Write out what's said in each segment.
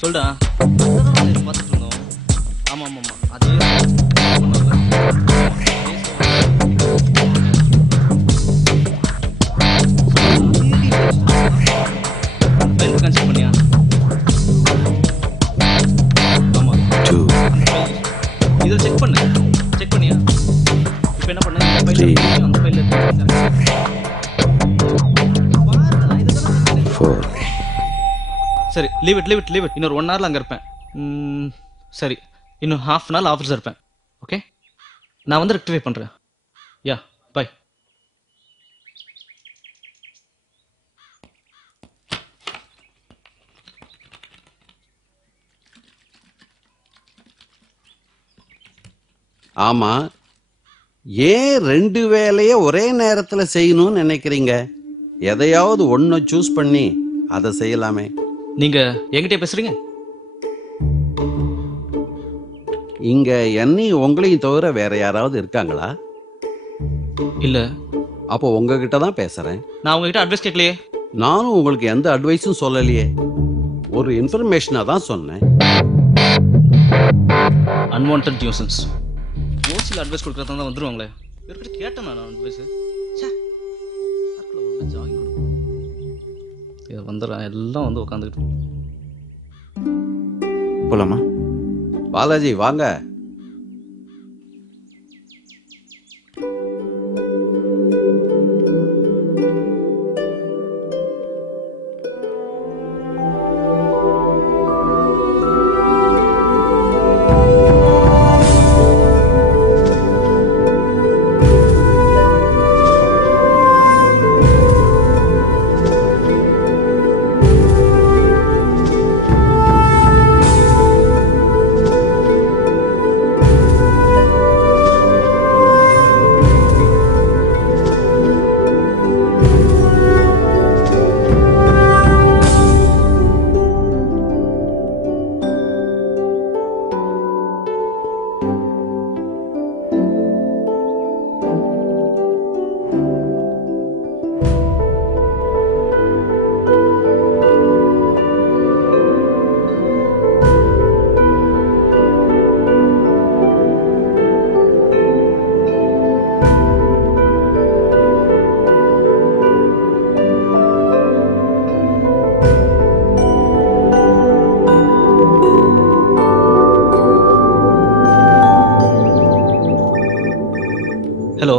சொல்டா. பார்த்துட்டு இருந்தோம். ஆமாம் ஆமாம் ஆமாம் அதே கன்சிடர் பண்ணியா? ஆமாம் இதில் செக் பண்ணியா? இப்போ என்ன பண்ண? இந்த ஃபைல் அந்த ஃபைலில் சரி, லீவ் இட். இன்னொரு 1 hourல அங்கே இருப்பேன். சரி, இன்னும் ½ an hour ஆஃபீஸில் இருப்பேன். ஓகே, நான் வந்து ரெக்டிஃபை பண்ணுறேன். யா, பை. ஆமா, ஏன் 2 வேலையை ஒரே நேரத்தில் செய்யணும்னு நினைக்கிறீங்க? எதையாவது ஒன்று சூஸ் பண்ணி அதை செய்யலாமே. நீங்க என்கிட்ட பேசுறீங்க? இங்க என்னையும் உங்களையும் தவிர வேற யாராவது இருக்காங்களா? இல்ல. அப்போ உங்ககிட்ட தான் பேசுறேன். நான் உங்ககிட்ட அட்வைஸ் கேட்கலையே. நானும் உங்களுக்கு எந்த அட்வைஸும் சொல்லலையே. ஒரு இன்ஃபர்மேஷனா தான் சொன்னேன். Unwanted nuisance. ஓசியில் அட்வைஸ் கொடுக்கறதா தான் வந்துருவாங்களே. இவர்கிட்ட கேட்டேன் நான் அட்வைஸ். வந்துடுறேன், எல்லாம் வந்து உட்காந்துக்கிட்டு. போலாமா? பாலாஜி வாங்க. ஹலோ.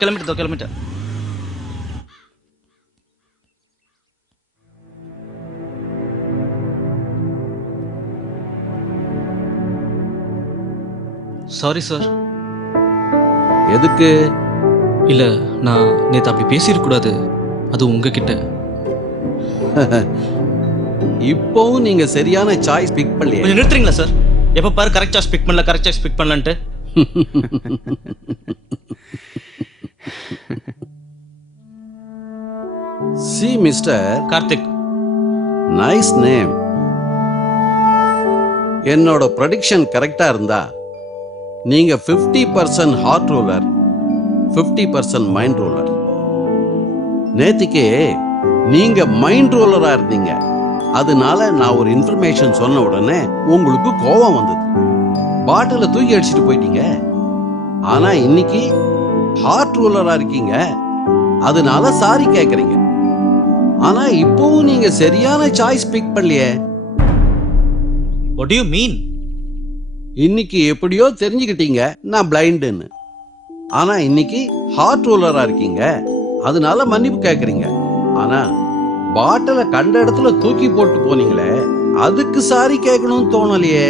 கிளம்பிட்டேன். Sorry sir. எதுக்கு? இல்ல, நான் நேத்து அப்படி பேசியிருக்கூடாது. அது உங்ககிட்ட. இப்போவும் நீங்க சரியான சாய்ஸ் பிக் பண்ணலையே. கொஞ்சம் நிறுத்துறீங்களா சார்? எப்ப பாரு கரெக்ட் சாய்ஸ் பிக் பண்ணலன்ட்டு. See mister Karthik. Nice name. என்னோட ப்ரெடிக்ஷன் கரெக்டா இருந்தா நீங்க 50% ஹார்ட் ரூலர், 50% மைண்ட் ரூலர். நேத்திக்கே நீங்க மைண்ட் ரூலரா இருந்தீங்க. அதனால நான் ஒரு இன்ஃபர்மேஷன் சொன்ன உடனே உங்களுக்கு கோபம் வந்தது. பாட்டில தூக்கி அடிச்சுட்டு போயிட்டீங்க. ஆனா இன்னைக்கு ஹார்ட் ரூலரா இருக்கீங்க. அதனால சாரி கேக்குறீங்க. ஆனா இப்பவும் நீங்க சரியான சாய்ஸ் பிக் பண்ணலையே. What do you mean? இன்னைக்கு எப்படியோ தெரிஞ்சுக்கிட்டீங்க நான் பிளைண்டுன்னு. ஆனா இன்னைக்கு ஹார்ட் ரூலரா இருக்கீங்க. அதனால மன்னிப்பு கேக்குறீங்க. ஆனா பாட்டில கண்ட இடத்துல தூக்கி போட்டு போனீங்களே, அதுக்கு சாரி கேட்கணும்னு தோணலையே.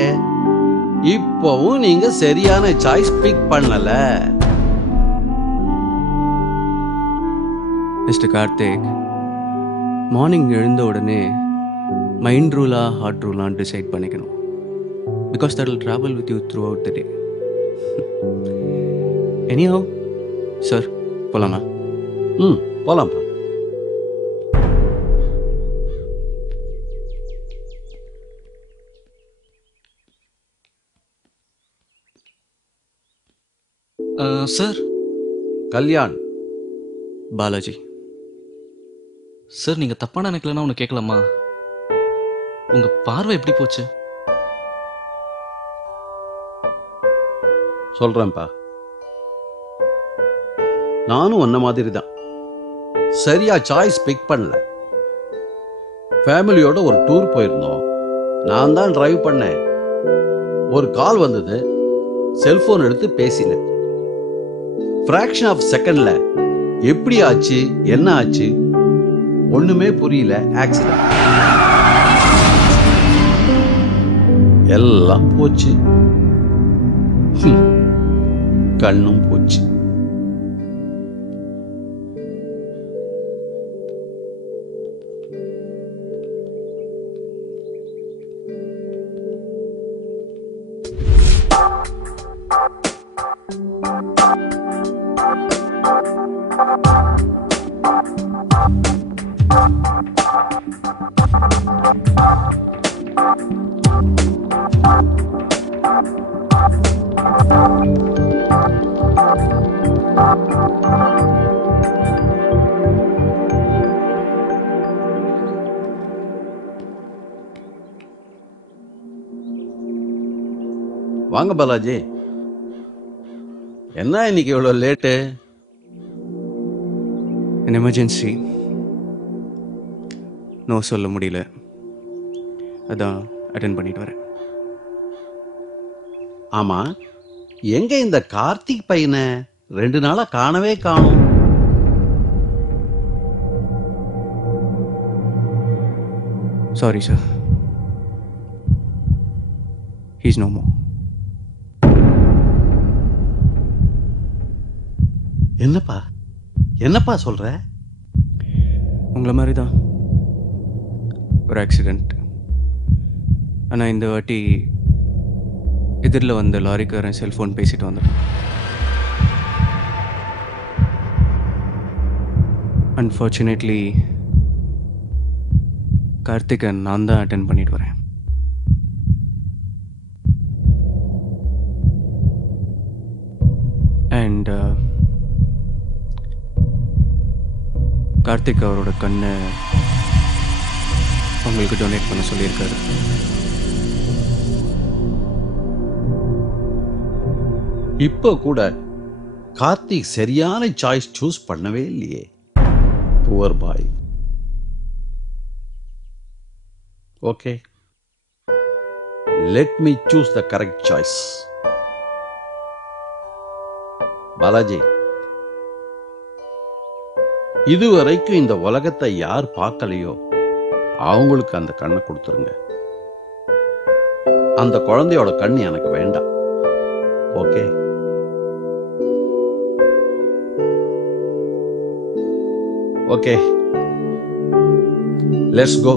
இப்பவும் நீங்க சரியான சாய்ஸ் பிக் பண்ணல. மிஸ்டர் கார்த்திக், மார்னிங் எழுந்த உடனே மைண்ட் ரூலா ஹார்ட் ரூலான்னு டிசைட் பண்ணிக்கணும். Because that will travel with you through out the day. Anyhow sir, போலாமா? போலாம்ப்பா. சார். கல்யாண். பாலாஜி. சார், நீங்க தப்பா நினைக்கலன்னா ஒன்று கேட்கலாமா? உங்க பார்வை எப்படி போச்சு? சொல்றேன்ப்பா. நானும் உன்ன மாதிரி தான். சரியா சாய்ஸ் பிக் பண்ணல. ஃபேமிலியோட ஒரு டூர் போயிருந்தோம். நான் தான் டிரைவ் பண்ணேன். ஒரு கால் வந்தது. செல்போன் எடுத்து பேசினேன். ஃபிராக்ஷன் ஆஃப் செகண்ட்ல எப்படி ஆச்சு, என்ன ஆச்சு ஒண்ணுமே புரியல. ஆக்சிடென்ட். எல்லாம் போச்சு. கண்ணும் போச்சு. வாங்க பாலாஜி. என்ன இன்னைக்கு இவ்வளவு லேட்டு? an emergency. நோ சொல்ல முடியல, அதான் அட்டென்ட் பண்ணிட்டு வரேன். ஆமா, எங்க இந்த கார்த்திக் பையனை 2 நாளா காணவே காணும்? Sorry sir, he's no more. என்னப்பா சொல்ற? உங்களை மாதிரி தான் ஒரு ஆக்சிடெண்ட். ஆனால் இந்த வாட்டி எதிரில் வந்த லாரிக்காரன் செல்ஃபோன் பேசிட்டு வந்தான். அன்ஃபார்ச்சுனேட்லி கார்த்திகை நான் தான் அட்டென்ட் பண்ணிட்டு வரேன். அண்ட் கார்த்திக் அவரோட கண்ணை உங்களுக்கு டொனேட் பண்ண சொல்லியிருக்காரு. இப்போ கூட கார்த்திக் சரியான சாய்ஸ் சூஸ் பண்ணவே இல்லையே. Poor boy. Okay, let me choose the correct choice. Balaji, இதுவரைக்கும் இந்த உலகத்தை யார் பார்க்கலையோ அவங்களுக்கு அந்த கண்ணை கொடுத்துருங்க. அந்த குழந்தையோட கண் எனக்கு வேண்டாம். ஓகே? Okay, let's go.